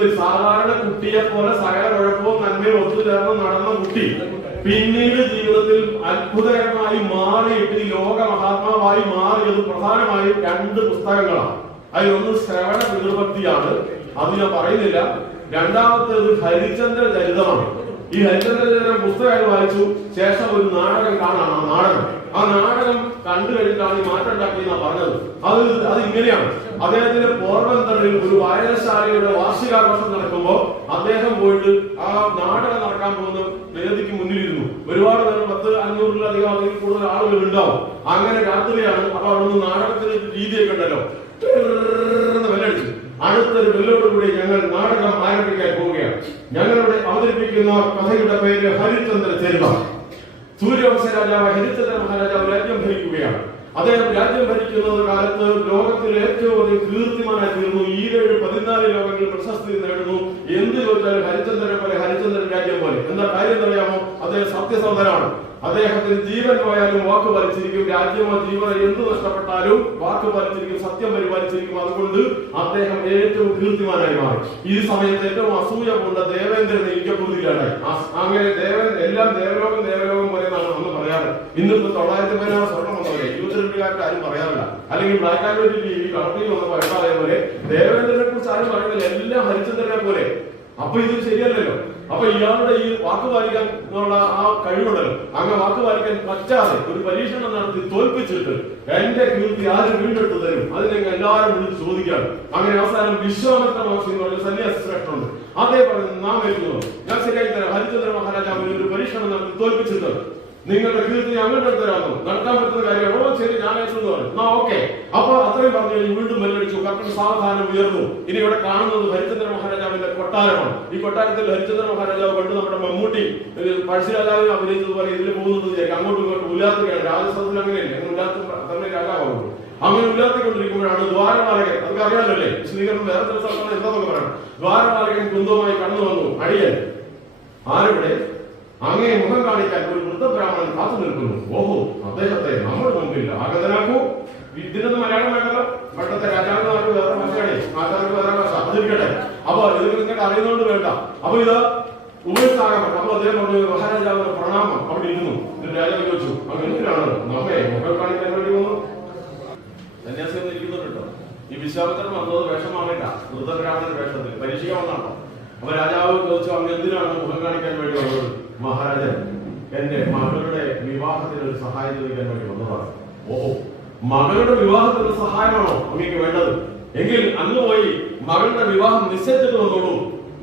ജീവിതത്തിൽ സാധാരണ കുട്ടിയെ പോലെ സകല കുഴപ്പവും നന്മയും ഒത്തുചേർന്ന് നടന്ന കുട്ടി പിന്നീട് ജീവിതത്തിൽ അത്ഭുതകരമായി മാറിയിട്ട് ലോക മഹാത്മാവായി മാറിയത് പ്രധാനമായും രണ്ട് പുസ്തകങ്ങളാണ്. അതിലൊന്ന് ശ്രവണ പിതൃഭക്തിയാണ് അത് ഞാൻ പറയുന്നില്ല. രണ്ടാമത്തേത് ഹരിചന്ദ്ര ചരിതമാണ്. ഈ ഹരിചന്ദ്ര ചരിതം പുസ്തകമായി വായിച്ചു. ശേഷം ഒരു നാടകം കാണാം ആ നാടകം. ആ നാടകം കണ്ടു കഴിഞ്ഞിട്ടാണ് ഈ മാറ്റം ഉണ്ടാക്കിയെന്നാ പറഞ്ഞത്. അത് അത് ഇങ്ങനെയാണ്. അദ്ദേഹത്തിന്റെ പോർബന്തറിൽ ഒരു വായനശാലയുടെ വാർഷികാഘോഷം നടക്കുമ്പോൾ അദ്ദേഹം പോയിട്ട് ആ നാടകം നടക്കാൻ പോകുന്ന വേദിക്ക് മുന്നിലിരുന്നു. ഒരുപാട് പേര് പത്ത് അഞ്ഞൂറിലധികം അതിൽ കൂടുതൽ ആളുകൾ ഉണ്ടാവും. അങ്ങനെ രാത്രിയാണ് അപ്പൊ അവിടുന്ന് നാടകത്തിന്റെ രീതിയൊക്കെ ഉണ്ടല്ലോ. അടുത്തൊരു ബെല്ലോടുകൂടി ഞങ്ങൾ നാടകം ആരംഭിക്കാൻ പോവുകയാണ്. ഞങ്ങളുടെ അവതരിപ്പിക്കുന്ന കഥയുടെ പേര് ഹരിചന്ദ്ര ചരിതം സൂര്യവംശ രാജാവ് ഹരിചന്ദ്ര മഹാരാജാവ് രാജ്യം അദ്ദേഹം രാജ്യം ഭരിക്കുന്ന കാലത്ത് ലോകത്തിൽ ഏറ്റവും അധികം കീർത്തിമാനായി തീർന്നു. ഈരേഴ് പതിനാല് ലോകങ്ങളിൽ പ്രശസ്തി നേടുന്നു. എന്ത് ചോദിച്ചാലും ഹരിചന്ദ്രനെ പോലെ ഹരിചന്ദ്രൻ രാജ്യം പോലെ. എന്താ കാര്യം എന്നറിയാമോ? അദ്ദേഹം സത്യസന്ധനാണ്. അദ്ദേഹത്തിന് ജീവൻ പോയാലും വാക്ക് പാലിച്ചിരിക്കും. രാജ്യമോ ജീവനോ എന്ത് നഷ്ടപ്പെട്ടാലും വാക്ക് പാലിച്ചിരിക്കും സത്യം പരിപാലിച്ചിരിക്കും. അതുകൊണ്ട് അദ്ദേഹം ഏറ്റവും കീർത്തിമാനായി മാറി. ഈ സമയത്ത് ഏറ്റവും അസൂയ കൊണ്ട ദേവേന്ദ്രൻ ഇരിക്കപ്പെടുകയായി അങ്ങനെ ദേവൻ എല്ലാം ദേവലോകം ദേവലോകം പോലെ എന്നാണ് അന്ന് പറയാറ്. ഇന്നിപ്പോ തൊള്ളായിരത്തി പതിനാറ് സ്വർണം ആരും പറയാറില്ല. അല്ലെങ്കിൽ black and white T V കളത്തിൽ വന്നപ്പോ എട്ടാളെ പോലെ ദേവേന്ദ്രനെ കുറിച്ച് ആരും പറയുന്നില്ല. എല്ലാം ഹരിചന്ദ്രനെ പോലെ. അപ്പൊ ഇത് ശരിയല്ലല്ലോ. അപ്പൊ ഇയാളുടെ ഈ വാക്ക് പാലിക്കാൻ എന്നുള്ള ആ കഴിവുണ്ടല്ലോ. അങ്ങനെ വാക്ക് പാലിക്കാൻ പറ്റാതെ ഒരു പരീക്ഷണം നടത്തി തോൽപ്പിച്ചിട്ട് എന്റെ കീർത്തി ആരും വീണ്ടെടുത്ത് തരും? അതിനെ എല്ലാവരും വിളിച്ച് ചോദിക്കാണ് അങ്ങനെ അവസാനം വിശ്വാമിത്ര മഹർഷി എന്ന് പറഞ്ഞ സന്യാസ ശ്രേഷ്ഠനുണ്ട് അതേ പറയുന്നത് നാം വരുന്നു ഞാൻ ശരിയായി തരാം. ഹരിചന്ദ്ര മഹാരാജാവിന് ഒരു പരീക്ഷണം നടത്തി തോൽപ്പിച്ചിട്ട് നിങ്ങളുടെ ജീവിതത്തിൽ അങ്ങോട്ട് എടുത്തരാമോ നടക്കാൻ പറ്റുന്ന കാര്യമാണോ? ശരി ഞാൻ ഏറ്റെന്ന് പറഞ്ഞു. എന്നാ ഓക്കെ. അപ്പൊ അത്രയും പറഞ്ഞു കഴിഞ്ഞ് വീണ്ടും ബെല്ലടിച്ചു കർട്ടൻ സാവധാനം ഉയർന്നു. ഇനി ഇവിടെ കാണുന്നത് ഹരിചന്ദ്ര മഹാരാജാവിന്റെ കൊട്ടാരമാണ്. ഈ കൊട്ടാരത്തിൽ ഹരിചന്ദ്ര മഹാരാജാവ് കണ്ടു നമ്മുടെ മമ്മൂട്ടി പഴശ്ശിരാജാവിനെ അഭിനയിച്ചതുപോലെ ഇതിൽ പോകുന്നത് അങ്ങോട്ടും ഇങ്ങോട്ടും ഉല്ലാത്തുകയാണ് രാജസ്ഥാനിൽ അങ്ങനെയല്ലേ? അങ്ങനെ ഉല്ലാത്ത തന്നെ രാജാവാകുള്ളൂ. അങ്ങനെ ഉല്ലാത്തിക്കൊണ്ടിരിക്കുമ്പോഴാണ് ദ്വാരപാലകൻ അതൊക്കെ അറിയാമല്ലേ ശ്രീകരണം വേറെ ചില സ്ഥലത്താണ് എന്താന്നൊക്കെ പറയണം. ദ്വാരപാലകൻ കുന്തവുമായി കടന്നു വന്നു. അടിയൻ ആരുടെ അങ്ങേ മുഖം കാണിക്കാൻ ഒരു വൃദ്ധബ്രാഹ്മണൻ കാത്തു നിൽക്കുന്നു. ഓഹോ അദ്ദേഹത്തെ നമ്മുടെ മുമ്പിൽ ആഗതനാക്കൂ. ഇതിനൊന്നും മലയാളം വേണ്ടല്ലോ. പണ്ടത്തെ രാജാക്കന്മാർക്ക് വേറെ ഭാഷയാണ്. ആചാരം വേറെ ഭാഷ. അതിരിക്കട്ടെ അപ്പൊ ഇത് നിങ്ങൾക്ക് അറിയുന്നതുകൊണ്ട് വേണ്ട. അപ്പൊ ഇത് ഉപേക്ഷാകപ്പെട്ടു അപ്പൊ അദ്ദേഹം പറഞ്ഞു മഹാരാജാവിന്റെ പ്രണാമം അവിടെ ഇരുന്നു. രാജാവ് ചോദിച്ചു അങ്ങ് എന്തിനാണ്? നമ്മെ മുഖം കാണിക്കാൻ വേണ്ടി വന്നു? സന്യാസം ഇരിക്കുന്നുണ്ട് ഈ വിശ്വാമിത്രൻ വന്നത് വേഷം വാങ്ങിട്ട വൃദ്ധബ്രാഹ്മണന്റെ വേഷത്തിൽ. പരീക്ഷിക്കാൻ വന്നാണോ അപ്പൊ രാജാവ് ചോദിച്ചു അങ്ങ് എന്തിനാണ് മുഖം കാണിക്കാൻ വേണ്ടി വന്നത്? മഹാരാജൻ എന്റെ മകളുടെ വിവാഹത്തിന് ഒരു സഹായം ചോദിക്കാൻ വേണ്ടി വന്നതാണ്. ഓ മകളുടെ വിവാഹത്തിന് സഹായമാണോ അങ്ങേക്ക് വേണ്ടത്? എങ്കിൽ അന്ന് പോയി മകളുടെ വിവാഹം നിശ്ചയിച്ചിട്ട് വന്നോളൂ.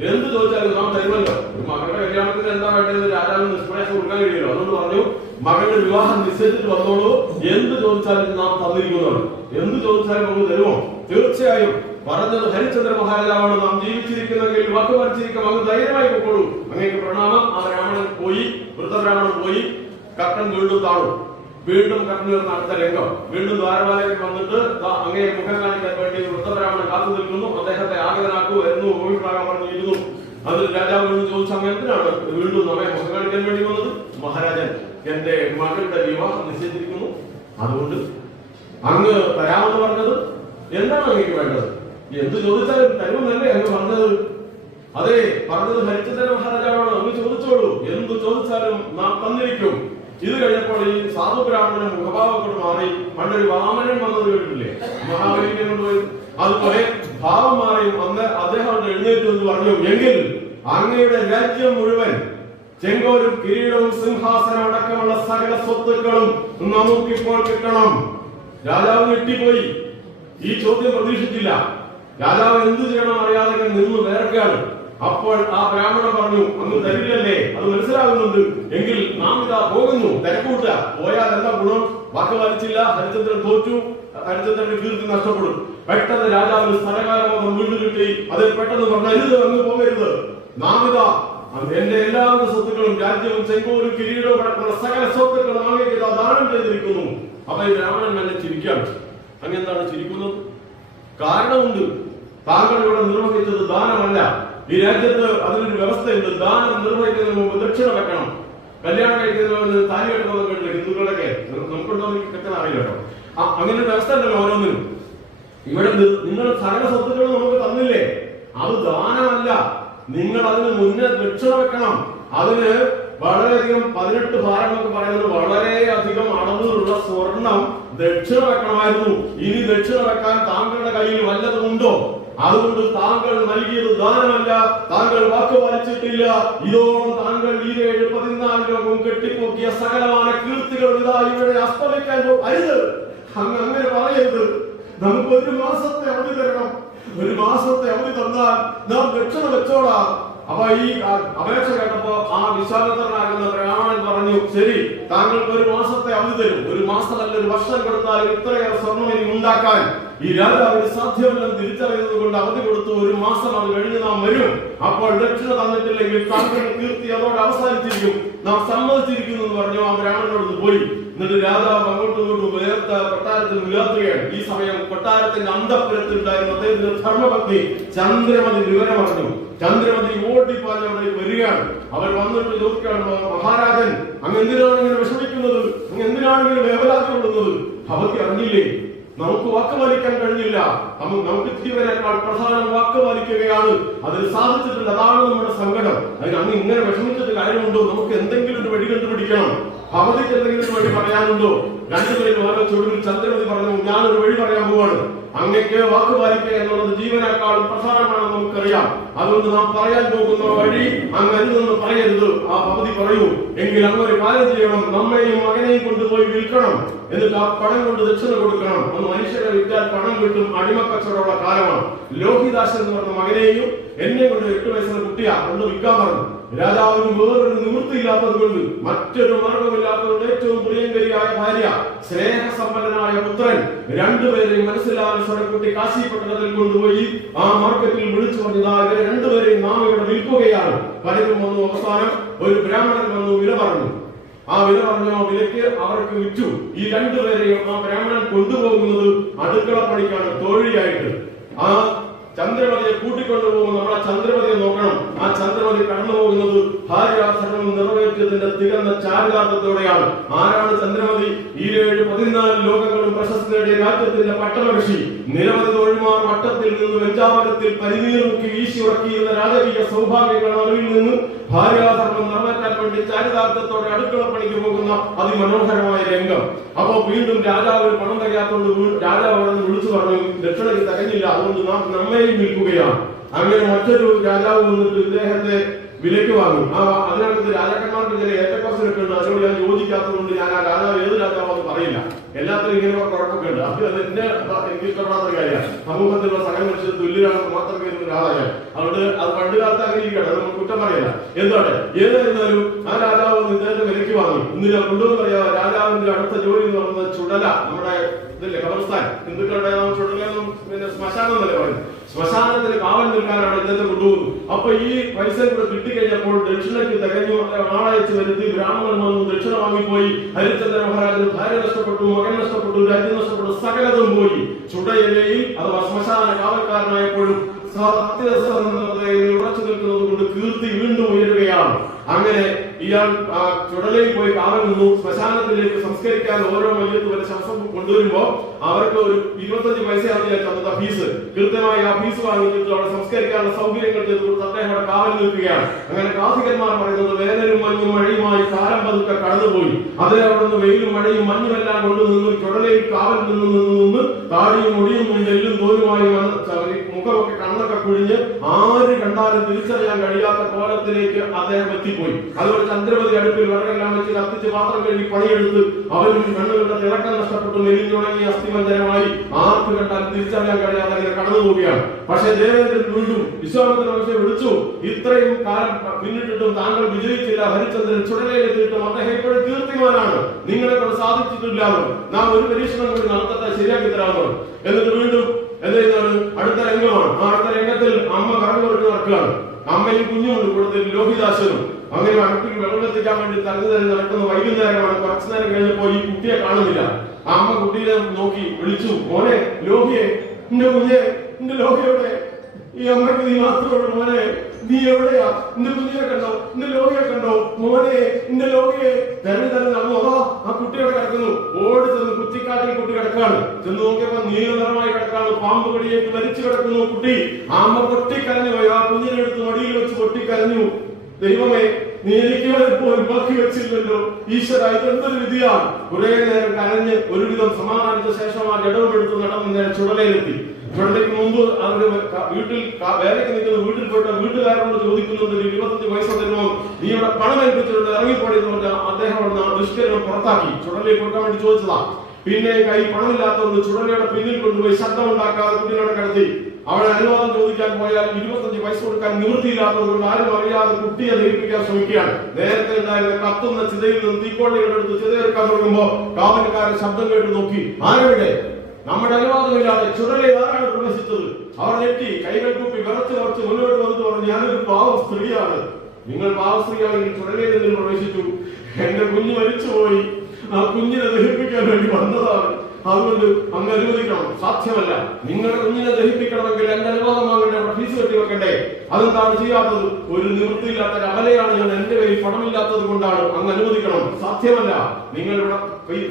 എന്ത് ചോദിച്ചാലും നാം തരുമല്ലോ. മകളുടെ കല്യാണത്തിന് എന്താ വേണ്ടത്? രാജാവിന് നിഷ്പ്രയാസം കൊടുക്കാൻ കഴിയുമല്ലോ. അതുകൊണ്ട് പറഞ്ഞു മകളുടെ വിവാഹം നിശ്ചയിച്ചിട്ട് വന്നോളൂ. എന്ത് ചോദിച്ചാലും നാം തന്നിരിക്കുന്നതാണ്. എന്ത് ചോദിച്ചാലും നമുക്ക് തരുമോ? തീർച്ചയായും പറഞ്ഞത് ഹരിചന്ദ്ര മഹാരാജാവാണ്. നാം ജീവിച്ചിരിക്കുന്നെങ്കിൽ വാക്ക് മരിച്ചിരിക്കാം അങ്ങ് ധൈര്യമായി പോകൂ അങ്ങേക്ക് പ്രണാമം. ആ ബ്രാഹ്മണൻ പോയി വൃദ്ധബ്രാഹ്മണൻ പോയി കട്ടൻ വീണ്ടും താണു വീണ്ടും കട്ടൻ ഉയർന്ന അടുത്ത രംഗം. വീണ്ടും ദ്വാരപാലകൻ വന്നിട്ട് അങ്ങനെ അങ്ങേ മുഖം കാണിക്കാൻ വേണ്ടി വൃദ്ധബ്രാഹ്മണൻ കാത്തു നിൽക്കുന്നു. അദ്ദേഹത്തെ ആഗതനാക്കൂ വരുന്നു അഭിപ്രായം പറഞ്ഞിരുന്നു അതിൽ രാജാവ് വീണ്ടും ചോദിച്ച സമയത്തിനാണ് വീണ്ടും നമ്മെ മുഖം കാണിക്കാൻ വേണ്ടി വന്നത്? മഹാരാജൻ എന്റെ മകളുടെ വിവാഹം നിശ്ചയിച്ചിരിക്കുന്നു. അതുകൊണ്ട് അങ്ങ് തരാമെന്ന് പറഞ്ഞത് എന്താണ് അങ്ങേക്ക് വേണ്ടത്? എന്ത് ചോദിച്ചാലും തരുമെന്നല്ലേ അങ്ങ് പറഞ്ഞത്? അതെ പറഞ്ഞത് ഹരിചന്ദ്ര മഹാരാജാവാണ്. അങ്ങ് ചോദിച്ചോളൂ. എന്ത് ചോദിച്ചാലും നാം തന്നിരിക്കും. ഇത് കഴിഞ്ഞപ്പോൾ ഈ സാധു ബ്രാഹ്മണൻ മുഖഭാവത്തോട് മാറി പണ്ടൊരു വാമനൻ വന്നത് കേട്ടില്ലേ മഹാബലിനെ അതുപോലെ ഭാവം മാറി അന്ന് അദ്ദേഹം എഴുന്നേറ്റ് എന്ന് പറഞ്ഞു. എങ്കിൽ അങ്ങയുടെ രാജ്യം മുഴുവൻ ചെങ്കോലും കിരീടവും സിംഹാസനം അടക്കമുള്ള സകല സ്വത്തുക്കളും നമുക്കിപ്പോൾ കിട്ടണം. രാജാവ് ഞെട്ടിപ്പോയി. ഈ ചോദ്യം പ്രതീക്ഷിച്ചില്ല. രാജാവ് എന്തു ചെയ്യണം അറിയാതെ നിന്ന് വേർക്കാണ് അപ്പോൾ ആ ബ്രാഹ്മണൻ പറഞ്ഞു അങ്ങ് തരില്ലല്ലേ? അത് മനസ്സിലാകുന്നുണ്ട്. എങ്കിൽ നാം ഇതാ പോകുന്നു. തിരക്കൂട്ട പോയാൽ എന്താ ഗുണം? വാക്ക് വലിച്ചില്ല ഹരിചന്ദ്രൻ തോറ്റു. ഹരിചന്ദ്രന്റെ കീർത്തി നഷ്ടപ്പെടും. പെട്ടെന്ന് രാജാവ് സ്ഥലകാലം വീണ്ടും കിട്ടി. അതിൽ പെട്ടെന്ന് പറഞ്ഞരുത് അങ്ങ് പോകരുത്. നാം ഇതാ എന്റെ എല്ലാ സ്വത്തുക്കളും രാജ്യവും ചെങ്കോലും കിരീടവും അടക്കമുള്ള സകല സ്വത്തുക്കളും അങ്ങേക്ക് ദാനം ചെയ്തിരിക്കുന്നു. അപ്പൊ ഈ ബ്രാഹ്മണൻ തന്നെ ചിരിക്കാണ് അങ്ങെന്താണ് ചിരിക്കുന്നത്? കാരണമുണ്ട്. താങ്കൾ ഇവിടെ നിർവഹിച്ചത് ദാനമല്ല. ഈ രാജ്യത്ത് അതിനൊരു വ്യവസ്ഥയുണ്ട്. ദാനം നിർവഹിക്കുന്നതിന് മുമ്പ് ദക്ഷിണ വെക്കണം. കല്യാണം കഴിക്കുന്നവന് താലി കെട്ടുന്നതൊക്കെ ഉണ്ട് ഹിന്ദുക്കളൊക്കെ. നമുക്കുണ്ടോ എനിക്ക് കൃത്യത അങ്ങനെ ഒരു വ്യവസ്ഥ ഉണ്ടല്ലോ ഓരോന്നിനും. ഇവിടെ നിങ്ങൾ സകല സ്വത്തുക്കളും നമുക്ക് തന്നില്ലേ? അത് ദാനമല്ല. നിങ്ങൾ അതിന് മുന്നേ ദക്ഷിണ വെക്കണം. അതിന് വളരെയധികം പതിനെട്ട് ഭാരം എന്നൊക്കെ പറയുന്നത് വളരെയധികം അളവിലുള്ള സ്വർണം ദക്ഷിണ വെക്കണമായിരുന്നു. ഇനി ദക്ഷിണ വെക്കാൻ താങ്കളുടെ കയ്യിൽ വല്ലതുമുണ്ടോ? അതുകൊണ്ട് താങ്കൾ നൽകിയത് ദാനമല്ല. താങ്കൾ വാക്ക് പാലിച്ചിട്ടില്ല ഇതോളം താങ്കൾ ഈ ഏഴ് രോഗം കെട്ടിപ്പോക്കിയ സകലമായ കീർത്തികൾ ഇതാ ഇവിടെ അസ്തമിക്കാൻ അരുത്. അങ്ങ് അങ്ങനെ പറയരുത്. നമുക്ക് ഒരു മാസത്തെ അവധി തരണം. ഒരു മാസത്തെ അവധി തന്നാൽ നാം രക്ഷണ വെച്ചോളാം അപ്പൊ ഈ അപേക്ഷ കേട്ടപ്പോ ആ വിശാലതരനാകുന്ന ബ്രാഹ്മണൻ പറഞ്ഞു ശരി താങ്കൾക്ക് ഒരു മാസത്തെ അവധി തരും. ഒരു മാസമല്ല ഒരു വർഷം കൊടുത്താൽ ഇത്രയേറെ സ്വർണം ഇനി ഉണ്ടാക്കാൻ. ഈ രാജാവിന് സാധ്യമല്ലെന്ന് തിരിച്ചറിയുന്നത് കൊണ്ട് അവധി കൊടുത്തു ഒരു മാസം അത് കഴിഞ്ഞ് നാം വരും. അപ്പോൾ ദക്ഷിണ തന്നിട്ടില്ലെങ്കിൽ താങ്കളുടെ കീർത്തി അതോടെ അവസാനിച്ചിരിക്കും. നാം സമ്മതിച്ചിരിക്കുന്നു എന്ന് പറഞ്ഞു ആ ബ്രാഹ്മണനോട് പോയി. എന്നിട്ട് രാജാവ് അങ്ങോട്ടും ഇങ്ങോട്ടും ഉയർത്ത കൊട്ടാരത്തിൽ ഉയർത്തുകയാണ്. ഈ സമയം കൊട്ടാരത്തിന്റെ അന്തപുരത്തിൽ ഉണ്ടായിരുന്ന അദ്ദേഹത്തിന്റെ ധർമ്മപത്നി ചന്ദ്രമതി വിവരം ചന്ദ്രമതി ഓടിപ്പാഞ്ഞ് അവിടെ വരികയാണ്. അവർ വന്നിട്ട് ചോദിക്കുകയാണ് മഹാരാജൻ അങ്ങ് എന്തിനാണ് ഇങ്ങനെ വിഷമിക്കുന്നത്? അങ്ങ് എന്തിനാണ് ഇങ്ങനെ വേവലാതി കൊള്ളുന്നത്? അവർക്ക് അറിഞ്ഞില്ലേ? നമുക്ക് വാക്ക് പാലിക്കാൻ കഴിഞ്ഞില്ല നമുക്ക് ജീവനേക്കാൾ പ്രധാനം വാക്ക് പാലിക്കുകയാണ് അതിന് സാധിച്ചിട്ടില്ല അതാണ് നമ്മുടെ സങ്കടം. അതിന് അങ്ങ് ഇങ്ങനെ വിഷമിച്ചത് കാര്യമുണ്ടോ? നമുക്ക് എന്തെങ്കിലും ഒരു വഴി കണ്ടുപിടിക്കണം. ഭഗവതിക്ക് എന്തെങ്കിലും വഴി പറയാനുണ്ടോ? രണ്ടുപേരും ഓരോ ചുവടിൽ ചന്ദ്രമതി പറഞ്ഞു ഞാനൊരു വഴി പറയാൻ പോവാണ്. അങ്ങക്ക് വാക്ക് പാലിക്കുക എന്നുള്ളത് ജീവനേക്കാളും പ്രധാനമാണെന്ന് നമുക്കറിയാം. അതുകൊണ്ട് നാം പറയാൻ പോകുന്ന വഴി അങ്ങ് പറയരുത്. ആ പദ്ധതി പറയൂ. എങ്കിൽ അങ്ങ് ഒരു കാര്യം ചെയ്യണം. നമ്മയും മകനെയും കൊണ്ടുപോയി വിൽക്കണം. എന്നിട്ട് ആ പണം കൊണ്ട് ദക്ഷിണ കൊടുക്കണം. അന്ന് മനുഷ്യരെ വിറ്റാൽ പണം കിട്ടും അടിമക്കച്ചവടമുള്ള കാലമാണ്. ലോഹിദാസൻ എന്ന് പറഞ്ഞ മകനെയും എന്നെ കൊണ്ട് എട്ട് വയസ്സുള്ള കുട്ടിയാ. കൊണ്ട് വിൽക്കാൻ പറഞ്ഞു. രാജാവിന് വേറൊരു നിവൃത്തിയില്ലാത്തത് കൊണ്ട് മറ്റൊരു മാർഗമില്ലാത്തതുകൊണ്ട് ഏറ്റവും പ്രിയങ്കരിയായ ഭാര്യ സ്നേഹസമ്പന്നനായ പുത്രൻ രണ്ടുപേരെയും മനസ്സിലാതെ സ്വരക്കുട്ടി കാശി പട്ടണത്തിൽ കൊണ്ടുപോയി ആ മാർക്കറ്റിൽ വിളിച്ചു പറഞ്ഞതാ ഇവരെ രണ്ടുപേരെയും നാം ഇവിടെ വിൽക്കുകയാണ്. പലരും വന്നു. അവസാനം ഒരു ബ്രാഹ്മണൻ വന്നു വില പറഞ്ഞു. ആ വില പറഞ്ഞ ആ വിലക്ക് അവർക്ക് വിറ്റു. ഈ രണ്ടുപേരെയും ആ ബ്രാഹ്മണൻ കൊണ്ടുപോകുന്നത് അടുക്കള പണിക്കാണ് തൊഴിലായിട്ട്. ആ ചന്ദ്രമതിയെ കൂട്ടിക്കൊണ്ടുപോകും. നമ്മൾ ആ ചന്ദ്രമതിയെ നോക്കണം. ആ ചന്ദ്രമതി കടന്നു പോകുന്നത് ഭാര്യാധർമ്മം നിറവേറ്റിയതിന്റെ തികന്ന ചാരിതാർത്ഥത്തോടെയാണ് ആരാണ് ചന്ദ്രമതി? ഈ ഏഴ് പതിനാല് ലോകങ്ങളും പ്രശസ്തി നേടിയ രാജ്യത്തിന്റെ പട്ടമകൃഷി നിരവധി തൊഴിൽമാർ വട്ടത്തിൽ നിന്ന് വെഞ്ചാമരത്തിൽ പരിനീറുക്കി വീശി ഉറക്കിയിരുന്ന രാജകീയ സൗഭാഗ്യങ്ങൾ അറിവിൽ നിന്ന് ഭാര്യാധർമ്മം നിറവേറ്റാൻ വേണ്ടി ചാരിതാർത്ഥത്തോടെ അടുക്കള പണിക്ക് പോകുന്ന അതിമനോഹരമായ രംഗം. അപ്പോ വീണ്ടും രാജാവ് പണം തികയാത്തോണ്ട് രാജാവ് വിളിച്ചു പറഞ്ഞു ദക്ഷിണയ്ക്ക് തികഞ്ഞില്ല. അതുകൊണ്ട് നാം നമ്മയും വിൽക്കുകയാണ് അങ്ങനെ മറ്റൊരു രാജാവ് വന്നിട്ട് ഇദ്ദേഹത്തെ വിലയ്ക്ക് വാങ്ങും. ആ അതിനകത്ത് രാജാക്കന്മാർക്ക് ചില ഏറ്റക്കുറച്ചിലൊക്കെ ഉണ്ട് അതിനോട് ഞാൻ യോജിക്കാത്തതുകൊണ്ട് ഞാൻ ആ രാജാവ് ഏത് രാജാവെന്ന് പറയില്ല. എല്ലാത്തിനും ഇങ്ങനെ കുഴപ്പമൊക്കെ ഉണ്ട്. അത് അത് എന്നെ എനിക്ക് ഇഷ്ടപ്പെടാത്ത കാര്യമാണ്. സമൂഹത്തിലുള്ള സകല മനുഷ്യർ തുല്യരാണെന്ന് മാത്രം കരുതുന്ന ഒരാളാണ് അതുകൊണ്ട് അത് പണ്ട് കാലത്ത് അങ്ങനെ അത് നമുക്ക് കുറ്റം പറയില്ല. എന്താണ്? ഏതായിരുന്നാലും ആ രാജാവ് ഇദ്ദേഹത്തെ വിലയ്ക്ക് വാങ്ങി. ഇന്ന് ഞാൻ കൊണ്ടുവന്ന് പറയാം രാജാവിന്റെ അടുത്ത ജോലി എന്ന് പറയുന്നത് ചുടല. നമ്മുടെ ഇതില്ലേ കബർസ്ഥാൻ. ഹിന്ദുക്കളുടെ നാം ചുടലെന്നും പിന്നെ ശ്മശാനം എന്നല്ലേ പറയുന്നത്? ശ്മശാനത്തിന് കാവൽ നിൽക്കാനാണ് ഇദ്ദേഹത്തെ കൊണ്ടുപോകുന്നത് അപ്പൊ ഈ പൈസ കൂടെ കിട്ടിക്കഴിഞ്ഞപ്പോൾ ദക്ഷിണയ്ക്ക് തികഞ്ഞു ആളയച്ച് വരുത്തി ബ്രാഹ്മണൻ വന്നു ദക്ഷിണ വാങ്ങിപ്പോയി. ഹരിചന്ദ്ര മഹാരാജന് ഭാര്യ നഷ്ടപ്പെട്ടു മകൻ നഷ്ടപ്പെട്ടു രാജ്യം നഷ്ടപ്പെട്ടു സകലതും പോയി. ചുടയിലയിൽ അഥവാ ശ്മശാന കാവൽക്കാരനായപ്പോഴും സത്യസന്ധതയിൽ ഉറച്ചു നിൽക്കുന്നത് കൊണ്ട് കീർത്തി വീണ്ടും ഉയരുകയാണ്. അങ്ങനെ ഇയാൾ ആ ചുടലയിൽ പോയി കാവൽ നിന്നു ശ്മശാനത്തിലേക്ക് സംസ്കരിക്കാൻ ഓരോ മയ്യത്ത് വരെ ശവസം കൊണ്ടുവരുമ്പോ അവർക്ക് ഒരു ഇരുപത്തഞ്ച് പൈസയാണ് ഞാൻ തന്നത് ഫീസ്. കൃത്യമായി ആ ഫീസ് വാങ്ങിച്ചിട്ട് അവിടെ സംസ്കരിക്കാനുള്ള സൗകര്യങ്ങൾ ചെയ്ത് അദ്ദേഹം അവിടെ കാവൽ നിൽക്കുകയാണ്. അങ്ങനെ കാർത്തികന്മാർ പറയുന്നത് വേനലും മഞ്ഞും മഴയുമായി കാലം പതുക്കെ കടന്നുപോയി. അതിൽ അവിടെ നിന്ന് വെയിലും മഴയും മഞ്ഞും എല്ലാം കൊണ്ട് ചുടലയിൽ കാവൽ നിന്ന് നിന്ന് താടിയും മുടിയും നെല്ലും തോലുമായി മുഖമൊക്കെ കണ്ണൊക്കെ കുഴിഞ്ഞ് ആര് കണ്ടാലും തിരിച്ചറിയാൻ കഴിയാത്ത കോലത്തിലേക്ക് അദ്ദേഹം എത്തിപ്പോയി. അതുപോലെ ചന്ദ്രപതി അടുപ്പിൽ വിറകെല്ലാം വെച്ച് കത്തിച്ച് പാത്രം കഴുകി പണിയെടുത്ത് അവരും കണ്ണുകളുടെ തിളക്കം നഷ്ടപ്പെട്ടു മെലിഞ്ഞുണങ്ങി അസ്ഥിമഞ്ജരമായി ആർക്ക് കണ്ടാലും തിരിച്ചറിയാൻ കഴിയാതെ അങ്ങനെ കടന്നു പോവുകയാണ്. പക്ഷേ ദേവേന്ദ്രൻ വീണ്ടും വിശ്വാമിത്രൻ പക്ഷെ വിളിച്ചു ഇത്രയും കാലം പിന്നിട്ടിട്ടും താങ്കൾ വിജയിച്ചില്ല ഹരിചന്ദ്രൻ ചുടലയിലെത്തിയിട്ടും അദ്ദേഹം ഇപ്പോഴും കീർത്തിമാനാണ്. നിങ്ങളെ കൊണ്ട് സാധിച്ചിട്ടില്ല നാം ഒരു പരീക്ഷണം കൂടി നടത്തട്ടെ ശരിയാക്കി തരാമോ എന്നിട്ട് വീണ്ടും എന്താണ് അടുത്ത രംഗമാണ്. ആ അടുത്ത രംഗത്തിൽ അമ്മ കറങ്ങി കൊടുത്ത് നടക്കുകയാണ്. അമ്മയും കുഞ്ഞുമുണ്ട് കൂടുതൽ ലോഹിദാസനും. അങ്ങനെ അടുപ്പിൽ വെള്ളം എത്തിക്കാൻ വേണ്ടി തരഞ്ഞു തരഞ്ഞ് നടക്കുന്ന വൈകുന്നേരമാണ്. കുറച്ചു നേരം കഴിഞ്ഞപ്പോ ഈ കുട്ടിയെ കാണുന്നില്ല. അമ്മ കുട്ടിയെ നോക്കി വിളിച്ചു മോനെ ലോഹിയെ എന്റെ കുഞ്ഞെ എന്റെ ലോഹിയോടെ ഈ അമ്മയ്ക്ക് നീ മാത്രമുള്ള മോനെ. നീ എവിടെയാ? നിന്റെ കുഞ്ഞിനെ കണ്ടോ? നിന്റെ ലോകയെ കണ്ടോ? മോനെ നിന്റെ ലോകയെ. തെരഞ്ഞു തരം നടന്നു അതാ ആ കുട്ടിയോടെ കിടക്കുന്നു. ഓടി ചെന്ന് കുറ്റിക്കാട്ടിൽ കുട്ടി കിടക്കാണ് ചെന്ന് നോക്കിയപ്പോ നീല നിറമായി കിടക്കാണ് പാമ്പ് കടിയേക്ക് മരിച്ചു കിടക്കുന്നു കുട്ടി. അമ്മ പൊട്ടിക്കരഞ്ഞു പോയി. ആ കുഞ്ഞിനെ എടുത്ത് മടിയിൽ വെച്ച് പൊട്ടിക്കരഞ്ഞു. ദൈവമേ നീ എനിക്ക് പോലും ബാക്കി വെച്ചില്ലല്ലോ. ഈശ്വര ഇതെന്തൊരു വിധിയാണ്? കുറെ നേരം കരഞ്ഞ് ഒരുവിധം സമാധാനിച്ച ശേഷം ആ ജഡവുമെടുത്ത് നടന്ന് നേരെ ചുടലയിലെത്തി. ചുടലയ്ക്ക് മുമ്പ് അവരുടെ വീട്ടിൽ വേലയ്ക്ക് നിൽക്കുന്ന വീട്ടിൽ പോയിട്ട് വീട്ടുകാരോട് ചോദിക്കുന്നുണ്ട് ഒരു ഇരുപത്തഞ്ച് പൈസ തരുമോ നീ ഇവിടെ പണം ഏൽപ്പിച്ചിട്ടുണ്ട് ഇറങ്ങിപ്പോടി എന്ന് പറഞ്ഞാൽ അദ്ദേഹം അവിടെ ആ ദുഷ്കരണം പുറത്താക്കി. ചുടലയിൽ കൊടുക്കാൻ വേണ്ടി ചോദിച്ചതാ. പിന്നെ കൈ പണമില്ലാത്തതുകൊണ്ട് ചുടലയുടെ പിന്നിൽ കൊണ്ടുപോയി ശബ്ദമുണ്ടാക്കാതെ കുട്ടികളെ കടത്തി. അവിടെ അനുവാദം ചോദിക്കാൻ പോയാൽ ഇരുപത്തഞ്ച് പൈസ കൊടുക്കാൻ നിവൃത്തിയില്ലാത്തതുകൊണ്ട് ആരും അറിയാതെ കുട്ടിയെ ധരിപ്പിക്കാൻ ശ്രമിക്കുകയാണ്. നേരത്തെ ഉണ്ടായിരുന്ന കത്തുന്ന ചിതയിൽ നിന്ന് തീക്കോളിയുടെ അടുത്ത് ചിതയെടുക്കാൻ തുടങ്ങുമ്പോ കാവൽക്കാരൻ ശബ്ദം കേട്ട് നോക്കി ആരെവിടെ? നമ്മുടെ അനുവാദമില്ലാതെ ചുടലെ ആരാണ് പ്രവേശിച്ചത്. അവർ നെറ്റി കൈകൾ കൂപ്പി വിറച്ച് വിറച്ച് മുന്നോട്ട് വന്നിട്ട് പറഞ്ഞു ഞാനൊരു പാവ സ്ത്രീയാണ്. നിങ്ങൾ പാവ സ്ത്രീയാണെങ്കിൽ ചുടലയിൽ നിന്ന് പ്രവേശിച്ചു. എന്റെ കുഞ്ഞ് മരിച്ചുപോയി. ആ കുഞ്ഞിനെ ദഹിപ്പിക്കാൻ വേണ്ടി വന്നതാണ്. അതുകൊണ്ട് അങ്ങ് അനുവദിക്കണം. സാധ്യമല്ല. നിങ്ങളുടെ കുഞ്ഞിനെ ദഹിപ്പിക്കണമെങ്കിൽ എന്റെ അനുവാദം ഫീസ് കെട്ടി വെക്കണ്ടേ? അതെന്താണ് ചെയ്യാത്തത്? ഒരു നിവൃത്തിയില്ലാത്ത അമലയാണ് ഞാൻ എന്റെ കയ്യിൽ പണമില്ലാത്തത് കൊണ്ടാണ് അങ്ങ് അനുവദിക്കണം. സാധ്യമല്ല. നിങ്ങൾ ഇവിടെ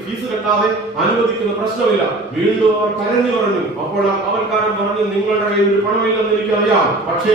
ഫീസ് കെട്ടാതെ അനുവദിക്കുന്ന പ്രശ്നമില്ല. വീണ്ടും അവർ കരഞ്ഞു പറഞ്ഞു. അപ്പോൾ ആ കാവൽക്കാരൻ പറഞ്ഞു നിങ്ങളുടെ കയ്യിൽ ഒരു പണമില്ലെന്ന് എനിക്കറിയാം. പക്ഷേ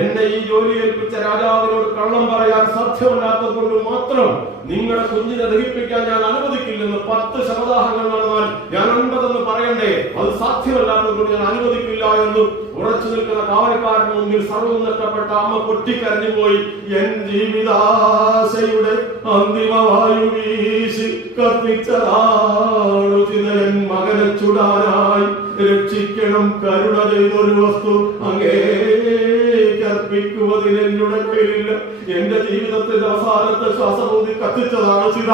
എന്നെ ഈ ജോലി ഏൽപ്പിച്ച രാജാവിനോട് കള്ളം പറയാൻ സാധ്യമല്ലാത്തത് കൊണ്ട് മാത്രം നിങ്ങളുടെ കുഞ്ഞിനെ ദഹിപ്പിക്കാൻ ഞാൻ അനുവദിക്കില്ലെന്ന് പത്ത് ശവദാഹങ്ങൾ നടന്നാൽ ഞാൻ ഉണ്ടതെന്ന് പറയണ്ടേ? അത് സാധ്യമല്ലാത്തത് കൊണ്ട് ഞാൻ അനുവദിക്കില്ല എന്ന് ഉറച്ചു നിൽക്കുന്ന കാവൽക്കാരന് മുന്നിൽ സർവം നഷ്ടപ്പെട്ട അമ്മ പൊട്ടിക്കരഞ്ഞു പോയി. എൻ ജീവിതാശയുടെ അന്തിമ വായു വീശി കത്തിച്ചതാണു ചിതയൻ മകനെ ചുടാനായി. രക്ഷിക്കണം കരുണ ചെയ്തൊരു വസ്തു അങ്ങേക്കർപ്പിക്കുവതിന് എന്നുടെ പേരില്ല എന്റെ ജീവിതത്തിന്റെ അവസാനത്തെ ശ്വാസബോധി കത്തിച്ചതാണ് ചിത.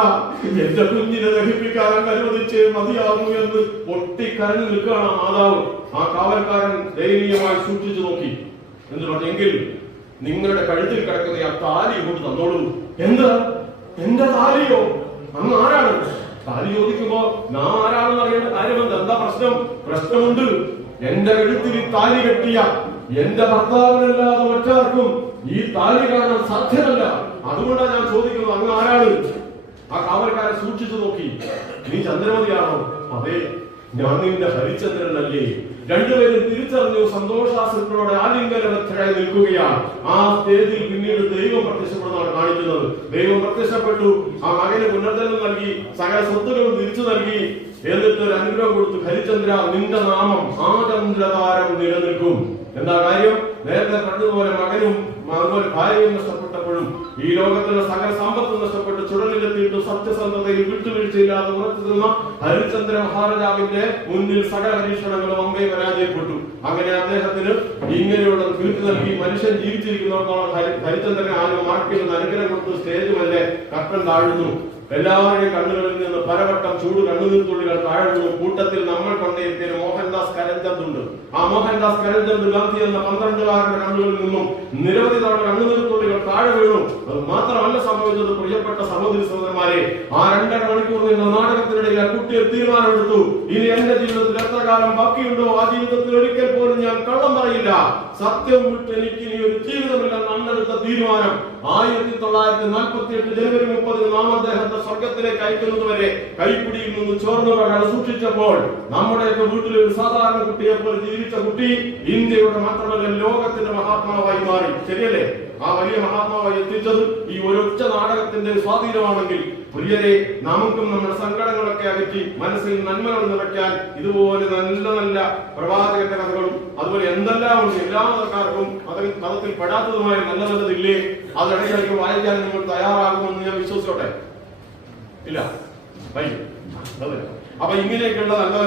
എന്റെ കുഞ്ഞിനെ ദഹിപ്പിക്കാൻ അനുവദിച്ച് മതിയാകൂ എന്ന് പൊട്ടിക്കരഞ്ഞു നിൽക്കുകയാണ് മാതാവ്. ആ കാവൽക്കാരൻ ദയനീയമായി സൂക്ഷിച്ചു നോക്കി. എന്ന് പറഞ്ഞെങ്കിൽ നിങ്ങളുടെ കഴുത്തിൽ കിടക്കുന്ന ആ താലി കൊണ്ട് തന്നോളൂ. എന്താ? എന്റെ താലിയോ? അന്ന് ആരാണ്? താലി ചോദിക്കുമ്പോ നാം ആരാണെന്ന് അറിയേണ്ട കാര്യമെന്ത്? എന്താ പ്രശ്നം? പ്രശ്നമുണ്ട്. എന്റെ കഴുത്തിൽ താലി കെട്ടിയ എന്റെ ഭർത്താവിനല്ലാതെ മറ്റാർക്കും ഈ താലി കാണാൻ സാധ്യമല്ല. അതുകൊണ്ടാണ് ഞാൻ ചോദിക്കുന്നത് അങ്ങ് ആരാണ്? ആ കാവൽക്കാരെ സൂക്ഷിച്ചു നോക്കി. നീ ചന്ദ്രമതിയാണോ? അതെ. ഞാൻ നിന്റെ ഹരിചന്ദ്രനല്ലേ? രണ്ടുപേരും തിരിച്ചറിഞ്ഞു സന്തോഷാശ്രുക്കളോടെ ആലിംഗനബദ്ധരായി നിൽക്കുകയാണ്. ആ സ്റ്റേജിൽ പിന്നീട് ദൈവം പ്രത്യക്ഷപ്പെടുന്നതാണ് കാണിക്കുന്നത്. ദൈവം പ്രത്യക്ഷപ്പെട്ടു. ആ മകന് പുനർജന്മം നൽകി. സകല സ്വത്തുക്കളും തിരിച്ചു നൽകി. എന്നിട്ട് ഒരു അനുഗ്രഹം കൊടുത്തു. ഹരിചന്ദ്ര നിന്റെ നാമം ആചന്ദ്രതാരം നിലനിൽക്കും. എന്താ കാര്യം? നേരത്തെ കണ്ടതുപോലെ മകനും അതുപോലെ ഭാര്യയും ഈ ലോകത്തിലെ സകല സമ്പത്തും നഷ്ടപ്പെട്ട് ചുടലിലെത്തിയിട്ട് സത്യസന്ധതയിൽ വിട്ടുവീഴ്ചയില്ലാതെ ഉറച്ചു നിന്ന ഹരിചന്ദ്ര മഹാരാജാവിന്റെ മുന്നിൽ സകല പരീക്ഷണങ്ങളും അമ്പയെ പരാജയപ്പെട്ടു. അങ്ങനെ അദ്ദേഹത്തിന് ഇങ്ങനെയുള്ള തീർപ്പ് നൽകി മനുഷ്യൻ ജീവിച്ചിരിക്കുന്നവർക്കോളം ഹരിചന്ദ്രൻ ആരും മാറ്റിയിരുന്ന അനുഗ്രഹം കൊടുത്ത് സ്റ്റേജ് വരെ കട്ടൻ താഴുന്നു. എല്ലാവരുടെയും കണ്ണുകളിൽ നിന്ന് പലവട്ടം ചൂട് കണ്ണുനീർ തുള്ളികൾ താഴുന്നു. കൂട്ടത്തിൽ നമ്മൾ കൊണ്ടെത്തിയ മോഹൻദാസ് കരംചന്ദ് ഉണ്ട് ആ മോഹൻദാസ് കരംചന്ദ് ഗാന്ധി എന്ന പന്ത്രണ്ടുകാരന്റെ കണ്ണുകളിൽ നിന്നും നിരവധി തവണ കണ്ണുനീർ അത് മാത്രമല്ല സംഭവിച്ചത് പ്രിയപ്പെട്ട സഹോദരി സഹോദരന്മാരെ ആ രണ്ടര മണിക്കൂർ നീണ്ട നാടകത്തിനിടയിൽ ആ കുട്ടി തീരുമാനമെടുത്തു. ഇനി എന്റെ ജീവിതത്തിൽ എത്ര കാലം ബാക്കിയുണ്ടോ? ആ ജീവിതത്തിൽ ഒരിക്കൽ പോലും ഞാൻ കള്ളം പറയില്ല. സത്യം വിട്ട് എനിക്ക് ഇനി ഒരു ജീവിതമില്ലെന്ന് അന്നെടുത്ത തീരുമാനം. ആയിരത്തി തൊള്ളായിരത്തി നാൽപ്പത്തി എട്ട് ജനുവരി മുപ്പതിന് നാം അദ്ദേഹത്തെ സ്വർഗത്തിലേക്ക് അയക്കുന്നത് വരെ കൈപ്പിടിയിൽ നിന്ന് ചോർന്നു പകൽ സൂക്ഷിച്ചപ്പോൾ നമ്മുടെയൊക്കെ വീട്ടിൽ ഒരു സാധാരണ കുട്ടിയെ പോലെ ജീവിച്ച കുട്ടി ഇന്ത്യയുടെ മാത്രമല്ല ലോകത്തിന്റെ മഹാത്മാവായി മാറി. ശരിയല്ലേ? ആ വലിയ മഹാത്മാവായി എത്തിച്ചത് ഈ ഒരൊറ്റ നാടകത്തിന്റെ സ്വാധീനമാണെങ്കിൽ പ്രിയരെ നമുക്കും നമ്മുടെ സങ്കടങ്ങളൊക്കെ അകറ്റി മനസ്സിൽ നന്മകൾ നിറയ്ക്കാൻ ഇതുപോലെ നല്ല നല്ല പ്രവാചകന്റെ കഥകളും അതുപോലെ എന്തെല്ലാം ഉണ്ട് എല്ലാ മതക്കാർക്കും അതിൽ മതത്തിൽ പെടാത്തതുമായ നല്ല നല്ലതില്ലേ? അത് വായിക്കാൻ നിങ്ങൾ തയ്യാറാകുമെന്ന് ഞാൻ വിശ്വസിച്ചോട്ടെ? ഇല്ല. അതെ അപ്പൊ ഇങ്ങനെയൊക്കെയുള്ള നല്ല